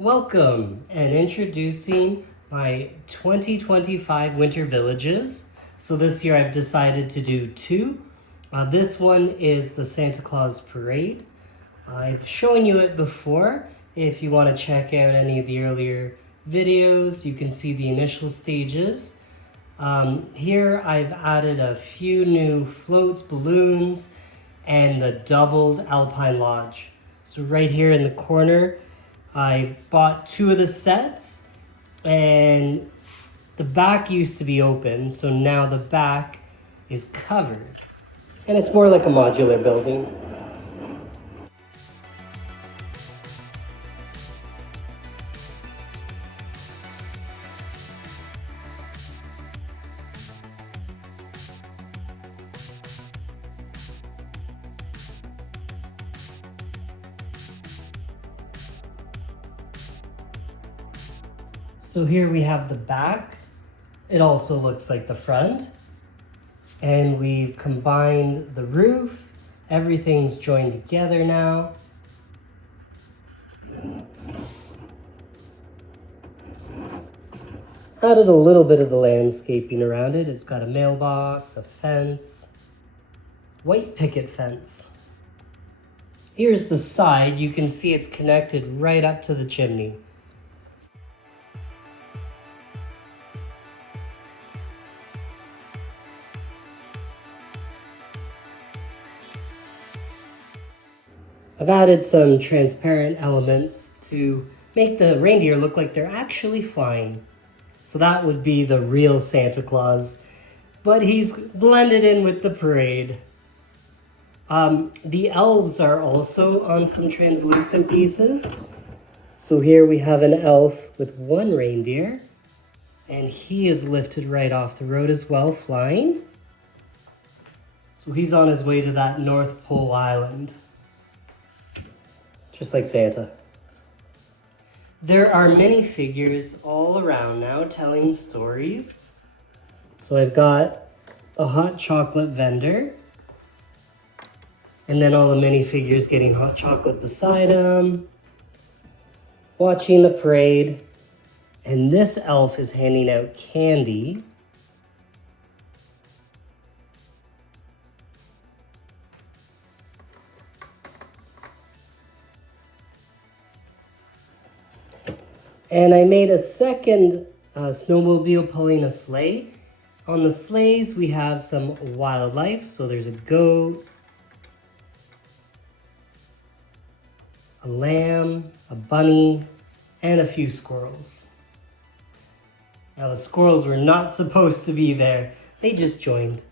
Welcome and introducing my 2025 winter villages. So this year I've decided to do two. This one is the Santa Claus Parade. I've shown you it before. If you want to check out any of the earlier videos, you can see the initial stages. Here I've added a few new floats, balloons, and the doubled Alpine Lodge. So right here in the corner, I bought two of the sets, and the back used to be open, so now the back is covered. And it's more like a modular building. So here we have the back. It also looks like the front. And we've combined the roof. Everything's joined together now. Added a little bit of the landscaping around it. It's got a mailbox, a fence, white picket fence. Here's the side. You can see it's connected right up to the chimney. I've added some transparent elements to make the reindeer look like they're actually flying. So that would be the real Santa Claus, but he's blended in with the parade. The elves are also on some translucent pieces. So here we have an elf with one reindeer, and he is lifted right off the road as well, flying. So he's on his way to that North Pole Island. Just like Santa. There are minifigures all around now telling stories. So I've got a hot chocolate vendor. And then all the minifigures getting hot chocolate beside them. Watching the parade. And this elf is handing out candy. And I made a second snowmobile pulling a sleigh. On the sleighs, we have some wildlife. So there's a goat, a lamb, a bunny, and a few squirrels. Now the squirrels were not supposed to be there. They just joined.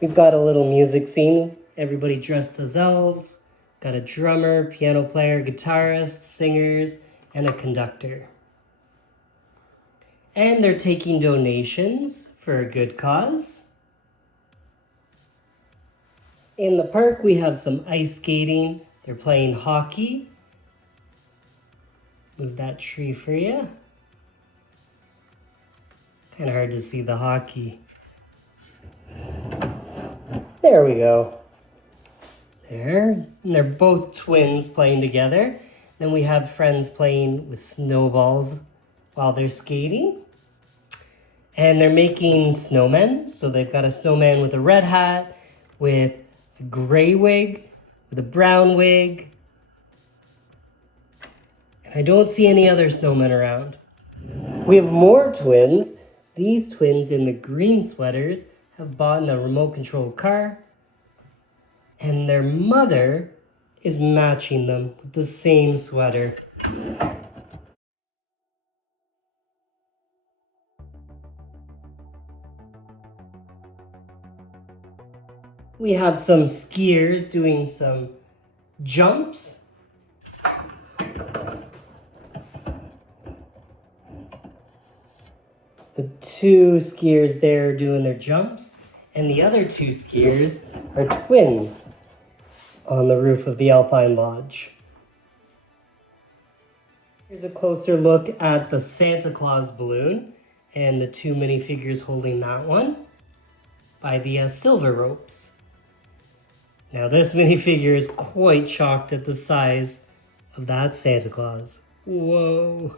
We've got a little music scene. Everybody dressed as elves. Got a drummer, piano player, guitarist, singers, and a conductor. And they're taking donations for a good cause. In the park, we have some ice skating. They're playing hockey. Move that tree for you. Kind of hard to see the hockey. There we go. There, and they're both twins playing together. Then we have friends playing with snowballs while they're skating. And they're making snowmen. So they've got a snowman with a red hat, with a gray wig, with a brown wig. And I don't see any other snowmen around. We have more twins. These twins in the green sweaters have bought a remote control car. And their mother is matching them with the same sweater. We have some skiers doing some jumps. The two skiers there are doing their jumps. And the other two skiers are twins on the roof of the Alpine Lodge. Here's a closer look at the Santa Claus balloon and the two minifigures holding that one by the silver ropes. Now this minifigure is quite shocked at the size of that Santa Claus. Whoa.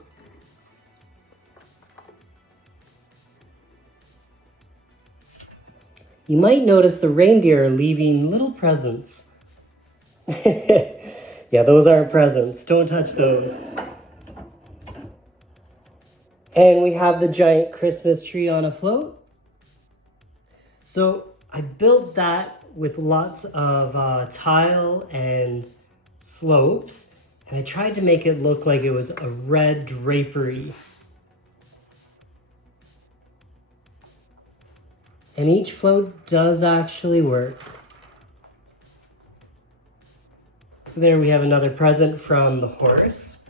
You might notice the reindeer are leaving little presents. Yeah, those aren't presents. Don't touch those. And we have the giant Christmas tree on a float. So I built that with lots of tile and slopes. And I tried to make it look like it was a red drapery. And each float does actually work. So there we have another present from the horse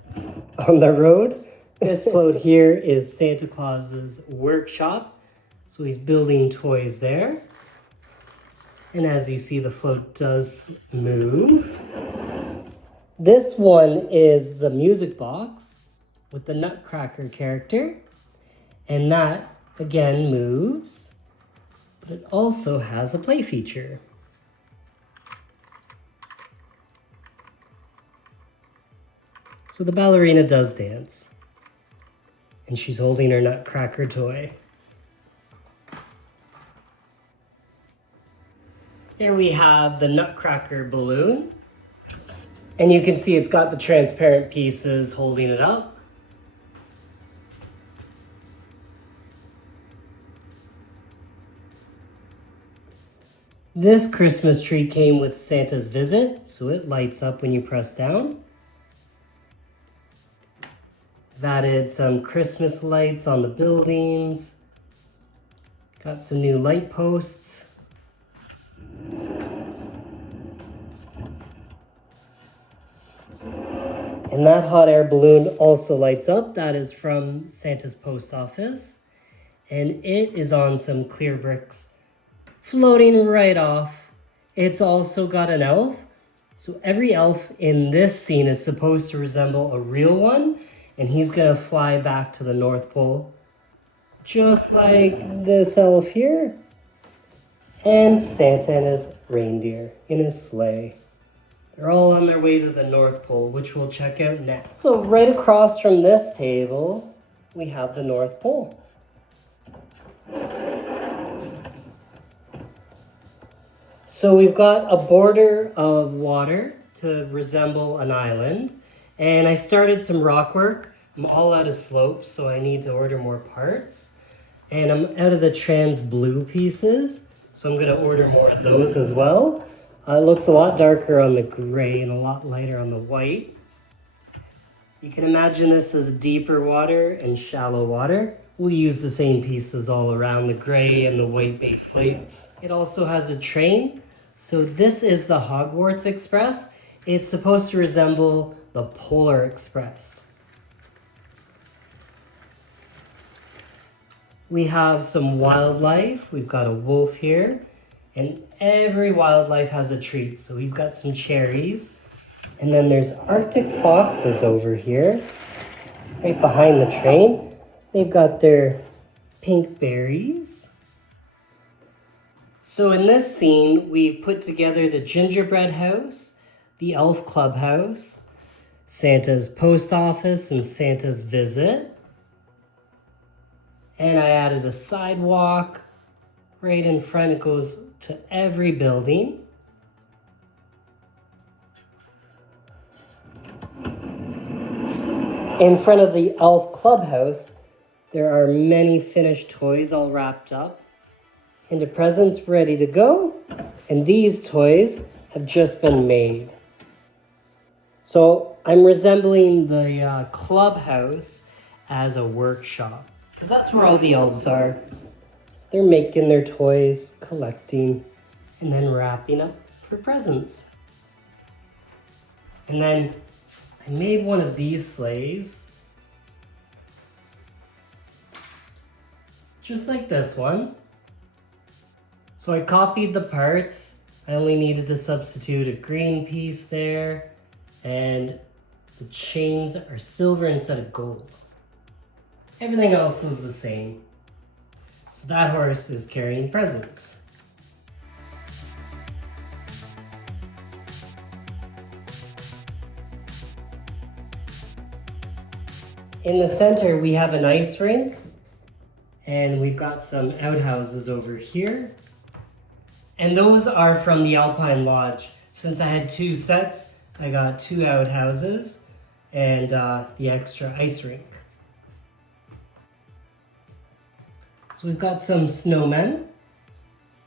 on the road. This float here is Santa Claus's workshop. So he's building toys there. And as you see, the float does move. This one is the music box with the Nutcracker character. And that, again, moves. But it also has a play feature. So the ballerina does dance. And she's holding her Nutcracker toy. Here we have the Nutcracker balloon. And you can see it's got the transparent pieces holding it up. This Christmas tree came with Santa's visit, so it lights up when you press down. I've added some Christmas lights on the buildings. Got some new light posts. And that hot air balloon also lights up. That is from Santa's post office. And it is on some clear bricks floating right off. It's also got an elf. So every elf in this scene is supposed to resemble a real one. And he's going to fly back to the North Pole. Just like this elf here. And Santa and his reindeer in his sleigh. They're all on their way to the North Pole, which we'll check out next. So right across from this table, we have the North Pole. So we've got a border of water to resemble an island. And I started some rock work. I'm all out of slopes, so I need to order more parts. And I'm out of the trans blue pieces, so I'm gonna order more of those as well. It looks a lot darker on the gray and a lot lighter on the white. You can imagine this as deeper water and shallow water. We'll use the same pieces all around the gray and the white base plates. It also has a train. So this is the Hogwarts Express. It's supposed to resemble the Polar Express. We have some wildlife. We've got a wolf here. And every wildlife has a treat. So he's got some cherries. And then there's Arctic foxes over here, right behind the train. They've got their pink berries. So in this scene, we've put together the gingerbread house, the elf clubhouse, Santa's post office and Santa's visit. And I added a sidewalk right in front. It goes to every building. In front of the elf clubhouse, there are many finished toys all wrapped up into presents ready to go. And these toys have just been made. So I'm resembling the clubhouse as a workshop, because that's where all the elves are. So they're making their toys, collecting, and then wrapping up for presents. And then I made one of these sleighs, just like this one. So I copied the parts. I only needed to substitute a green piece there, and the chains are silver instead of gold. Everything else is the same. So that horse is carrying presents. In the center, we have an ice rink, and we've got some outhouses over here. And those are from the Alpine Lodge. Since I had 2 sets, I got 2 outhouses and the extra ice rink. So we've got some snowmen.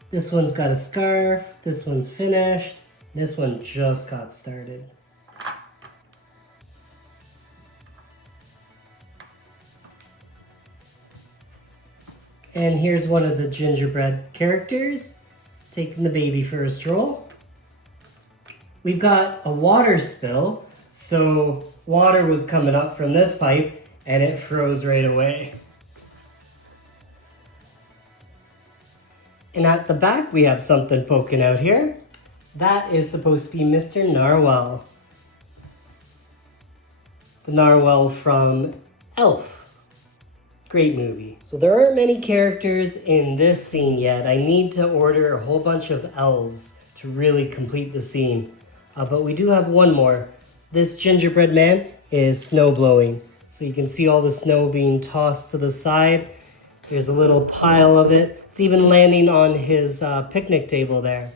This one's got a scarf, this one's finished, this one just got started. And here's one of the gingerbread characters, taking the baby for a stroll. We've got a water spill, so water was coming up from this pipe and it froze right away. And at the back we have something poking out here. That is supposed to be Mr. Narwhal. The narwhal from Elf. Great movie. So there aren't many characters in this scene yet. I need to order a whole bunch of elves to really complete the scene. But we do have one more. This gingerbread man is snow blowing. So you can see all the snow being tossed to the side. There's a little pile of it. It's even landing on his picnic table there.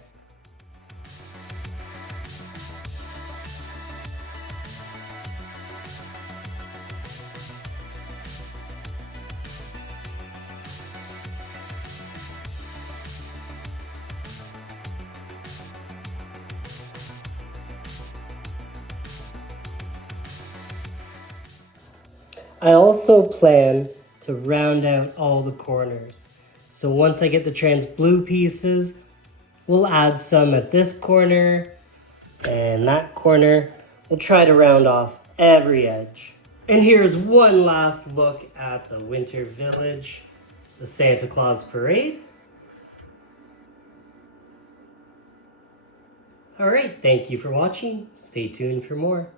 I also plan to round out all the corners. So once I get the trans blue pieces, we'll add some at this corner and that corner. We'll try to round off every edge. And here's one last look at the Winter Village, the Santa Claus Parade. All right, thank you for watching. Stay tuned for more.